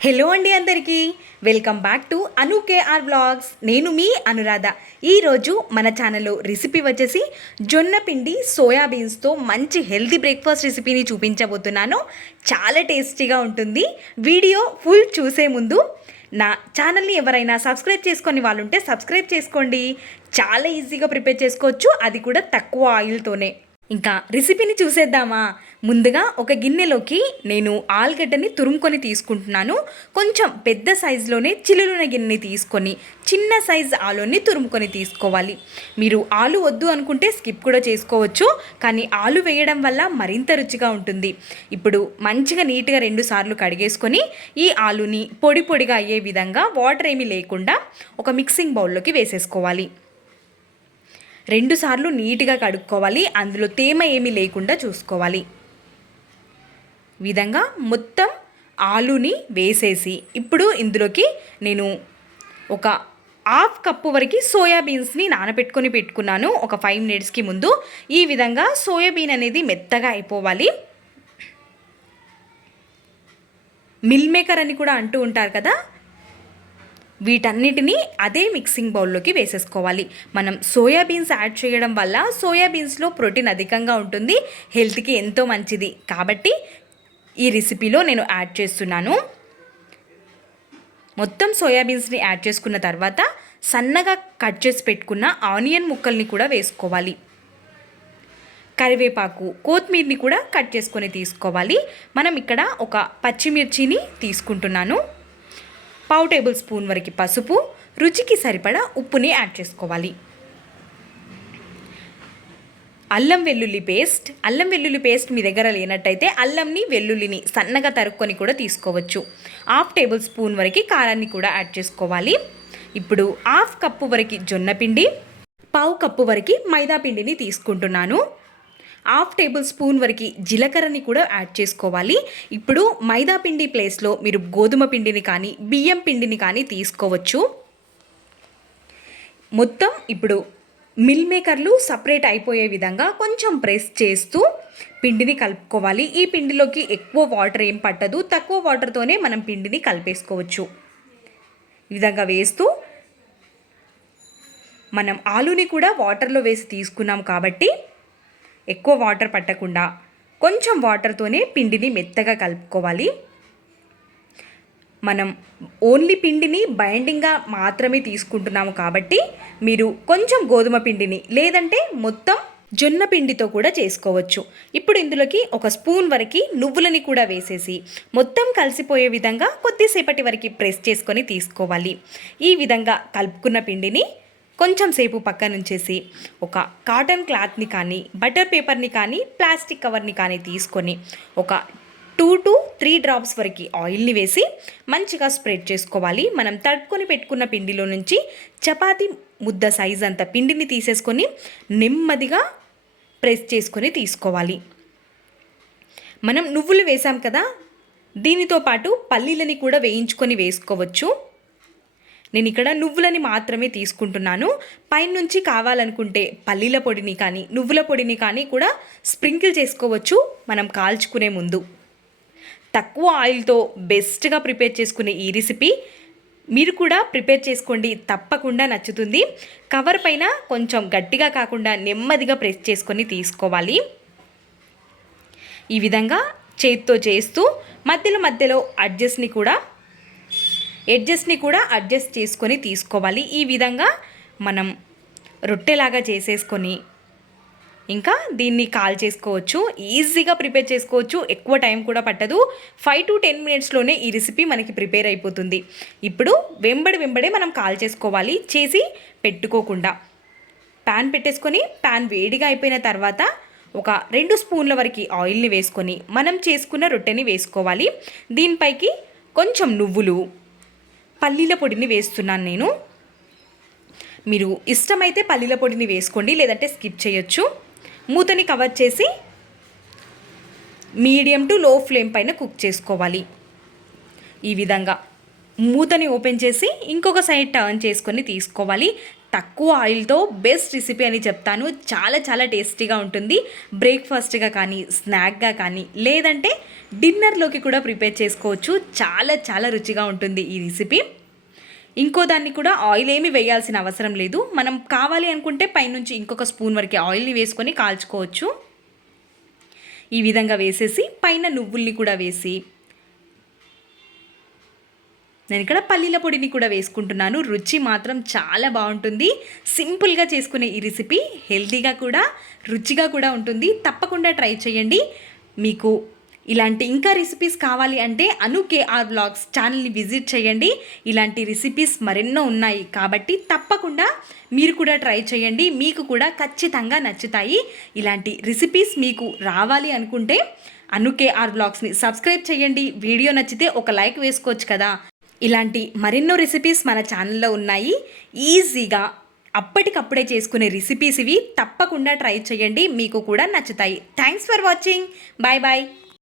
Hello అండి అందరికీ. Welcome back to Anu KR blogs నేను మీ అనురాధ. ఈరోజు మన ఛానల్లో రెసిపీ వచ్చేసి జొన్న పిండి సోయాబీన్స్తో మంచి హెల్తీ బ్రేక్ఫాస్ట్ రెసిపీని చూపించబోతున్నాను. చాలా టేస్టీగా ఉంటుంది. వీడియో ఫుల్ చూసే ముందు నా ఛానల్ని ఎవరైనా సబ్స్క్రైబ్ చేసుకొని వాళ్ళు ఉంటే సబ్స్క్రైబ్ చేసుకోండి. చాలా ఈజీగా ప్రిపేర్ చేసుకోవచ్చు. అది కూడా తక్కువ ఆయిల్తోనే ఇంకా రెసిపీని చూసేద్దామా? ముందుగా ఒక గిన్నెలోకి నేను ఆలుగడ్డని తురుముకొని తీసుకుంటున్నాను. కొంచెం పెద్ద సైజులోనే చిల్లులున్న గిన్నెని తీసుకొని చిన్న సైజ్ ఆలుని తురుముకొని తీసుకోవాలి. మీరు ఆలు వద్దు అనుకుంటే స్కిప్ కూడా చేసుకోవచ్చు కానీ ఆలు వేయడం వల్ల మరింత రుచిగా ఉంటుంది. ఇప్పుడు మంచిగా నీట్గా రెండు సార్లు కడిగేసుకొని ఈ ఆలుని పొడి పొడిగా అయ్యే విధంగా వాటర్ ఏమీ లేకుండా ఒక మిక్సింగ్ బౌల్లోకి వేసేసుకోవాలి. రెండు సార్లు నీట్గా కడుక్కోవాలి. అందులో తేమ ఏమీ లేకుండా చూసుకోవాలి. విధంగా మొత్తం ఆలుని వేసేసి ఇప్పుడు ఇందులోకి నేను ఒక హాఫ్ కప్పు వరకు సోయాబీన్స్ని నానబెట్టుకొని పెట్టుకున్నాను. ఒక ఫైవ్ మినిట్స్కి ముందు ఈ విధంగా సోయాబీన్ అనేది మెత్తగా అయిపోవాలి. మిల్ మేకర్ అని కూడా అంటూ ఉంటారు కదా వీటన్నిటినీ అదే మిక్సింగ్ బౌల్లోకి వేసేసుకోవాలి. మనం సోయాబీన్స్ యాడ్ చేయడం వల్ల సోయాబీన్స్లో ప్రోటీన్ అధికంగా ఉంటుంది హెల్త్కి ఎంతో మంచిది. కాబట్టి ఈ రెసిపీలో నేను యాడ్ చేస్తున్నాను. మొత్తం సోయాబీన్స్ని యాడ్ చేసుకున్న తర్వాత సన్నగా కట్ చేసి పెట్టుకున్న ఆనియన్ ముక్కల్ని కూడా వేసుకోవాలి. కరివేపాకు కొత్తిమీర్ని కూడా కట్ చేసుకొని తీసుకోవాలి. మనం ఇక్కడ ఒక పచ్చిమిర్చిని తీసుకుంటున్నాను. పావు టేబుల్ స్పూన్ వరకు పసుపు రుచికి సరిపడా ఉప్పుని యాడ్ చేసుకోవాలి. అల్లం వెల్లుల్లి పేస్ట్ అల్లం వెల్లుల్లి పేస్ట్ మీ దగ్గర లేనట్టయితే అల్లంని వెల్లుల్లిని సన్నగా తరుక్కొని కూడా తీసుకోవచ్చు. హాఫ్ టేబుల్ స్పూన్ వరకు కారాన్ని కూడా యాడ్ చేసుకోవాలి. ఇప్పుడు హాఫ్ కప్పు వరకు జొన్న పిండి పావు కప్పు వరకు మైదా పిండిని తీసుకుంటున్నాను. హాఫ్ టేబుల్ స్పూన్ వరకు జీలకర్రని కూడా యాడ్ చేసుకోవాలి. ఇప్పుడు మైదా పిండి ప్లేస్లో మీరు గోధుమ పిండిని కానీ బియ్యం పిండిని కానీ తీసుకోవచ్చు. మొత్తం ఇప్పుడు మిల్ మేకర్లు సపరేట్ అయిపోయే విధంగా కొంచెం ప్రెస్ చేస్తూ పిండిని కలుపుకోవాలి. ఈ పిండిలోకి ఎక్కువ వాటర్ ఏం పట్టదు. తక్కువ వాటర్తోనే మనం పిండిని కలిపేసుకోవచ్చు. ఈ విధంగా వేస్తూ మనం ఆలుని కూడా వాటర్లో వేసి తీసుకున్నాం కాబట్టి ఎక్కువ వాటర్ పట్టకుండా కొంచెం వాటర్తోనే పిండిని మెత్తగా కలుపుకోవాలి. మనం ఓన్లీ పిండిని బైండింగ్గా మాత్రమే తీసుకుంటున్నాము కాబట్టి మీరు కొంచెం గోధుమ పిండిని లేదంటే మొత్తం జొన్న పిండితో కూడా చేసుకోవచ్చు. ఇప్పుడు ఇందులోకి ఒక స్పూన్ వరకు నువ్వులని కూడా వేసేసి మొత్తం కలిసిపోయే విధంగా కొద్దిసేపటి వరకు ప్రెస్ చేసుకొని తీసుకోవాలి. ఈ విధంగా కలుపుకున్న పిండిని కొంచెం సేపు పక్కనుంచేసి ఒక కాటన్ క్లాత్ని కానీ బటర్ పేపర్ని కానీ ప్లాస్టిక్ కవర్ని కానీ తీసుకొని ఒక టూ టు త్రీ డ్రాప్స్ వరకు ఆయిల్ని వేసి మంచిగా స్ప్రెడ్ చేసుకోవాలి. మనం తడుపుకొని పెట్టుకున్న పిండిలో నుంచి చపాతి ముద్ద సైజ్ అంత పిండిని తీసేసుకొని నెమ్మదిగా ప్రెస్ చేసుకొని తీసుకోవాలి. మనం నువ్వులు వేసాం కదా? దీనితో పాటు పల్లీలని కూడా వేయించుకొని వేసుకోవచ్చు. నేను ఇక్కడ నువ్వులని మాత్రమే తీసుకుంటున్నాను. పైనుంచి కావాలనుకుంటే పల్లీల పొడిని కానీ నువ్వుల పొడిని కానీ కూడా స్ప్రింకిల్ చేసుకోవచ్చు. మనం కాల్చుకునే ముందు. తక్కువ ఆయిల్తో బెస్ట్గా ప్రిపేర్ చేసుకునే ఈ రెసిపీ మీరు కూడా ప్రిపేర్ చేసుకోండి. తప్పకుండా నచ్చుతుంది. కవర్ పైన కొంచెం గట్టిగా కాకుండా నెమ్మదిగా ప్రెస్ చేసుకొని తీసుకోవాలి. ఈ విధంగా చేతితో చేస్తూ మధ్యలో మధ్యలో అడ్జస్ట్ని కూడా ఎడ్జస్ట్ని కూడా అడ్జస్ట్ చేసుకొని తీసుకోవాలి. ఈ విధంగా మనం రొట్టెలాగా చేసేసుకొని ఇంకా దీన్ని కాల్ చేసుకోవచ్చు. ఈజీగా ప్రిపేర్ చేసుకోవచ్చు. ఎక్కువ టైం కూడా పట్టదు. ఫైవ్ టు టెన్ మినిట్స్లోనే ఈ రెసిపీ మనకి ప్రిపేర్ అయిపోతుంది. ఇప్పుడు వెంబడి వెంబడే మనం కాల్ చేసుకోవాలి. చేసి పెట్టుకోకుండా. ప్యాన్ పెట్టేసుకొని ప్యాన్ వేడిగా అయిపోయిన తర్వాత ఒక రెండు స్పూన్ల వరకు ఆయిల్ని వేసుకొని మనం చేసుకున్న రొట్టెని వేసుకోవాలి. దీనిపైకి కొంచెం నువ్వులు పల్లీల పొడిని వేస్తున్నాను నేను. మీరు ఇష్టమైతే పల్లీల పొడిని వేసుకోండి లేదంటే స్కిప్ చేయొచ్చు. మూతని కవర్ చేసి మీడియం టు లో ఫ్లేమ్ పైన కుక్ చేసుకోవాలి. ఈ విధంగా మూతని ఓపెన్ చేసి ఇంకొక సైడ్ టర్న్ చేసుకొని తీసుకోవాలి. తక్కువ ఆయిల్తో బెస్ట్ రెసిపీ అని చెప్తాను. చాలా చాలా టేస్టీగా ఉంటుంది. బ్రేక్ఫాస్ట్గా కానీ స్నాక్గా కానీ లేదంటే డిన్నర్లోకి కూడా ప్రిపేర్ చేసుకోవచ్చు. చాలా చాలా రుచిగా ఉంటుంది ఈ రెసిపీ. ఇంకో దాన్ని కూడా ఆయిల్ ఏమి వేయాల్సిన అవసరం లేదు. మనం కావాలి అనుకుంటే పైనుంచి ఇంకొక స్పూన్ వరకు ఆయిల్ని వేసుకొని కాల్చుకోవచ్చు. ఈ విధంగా వేసేసి పైన నువ్వుల్ని కూడా వేసి నేను ఇక్కడ పల్లీల పొడిని కూడా వేసుకుంటున్నాను. రుచి మాత్రం చాలా బాగుంటుంది. సింపుల్గా చేసుకునే ఈ రెసిపీ హెల్తీగా కూడా రుచిగా కూడా ఉంటుంది. తప్పకుండా ట్రై చేయండి. మీకు ఇలాంటి ఇంకా రెసిపీస్ కావాలి అంటే అను కేఆర్ బ్లాగ్స్ ఛానల్ని విజిట్ చేయండి. ఇలాంటి రెసిపీస్ మరెన్నో ఉన్నాయి కాబట్టి తప్పకుండా మీరు కూడా ట్రై చేయండి. మీకు కూడా ఖచ్చితంగా నచ్చుతాయి. ఇలాంటి రెసిపీస్ మీకు రావాలి అనుకుంటే అను కేఆర్ బ్లాగ్స్ని సబ్స్క్రైబ్ చేయండి. వీడియో నచ్చితే ఒక లైక్ వేసుకోవచ్చు కదా. ఇలాంటి మరెన్నో రెసిపీస్ మన ఛానల్లో ఉన్నాయి. ఈజీగా అప్పటికప్పుడే చేసుకునే రెసిపీస్ ఇవి తప్పకుండా ట్రై చేయండి. మీకు కూడా నచ్చుతాయి. Thanks for watching bye bye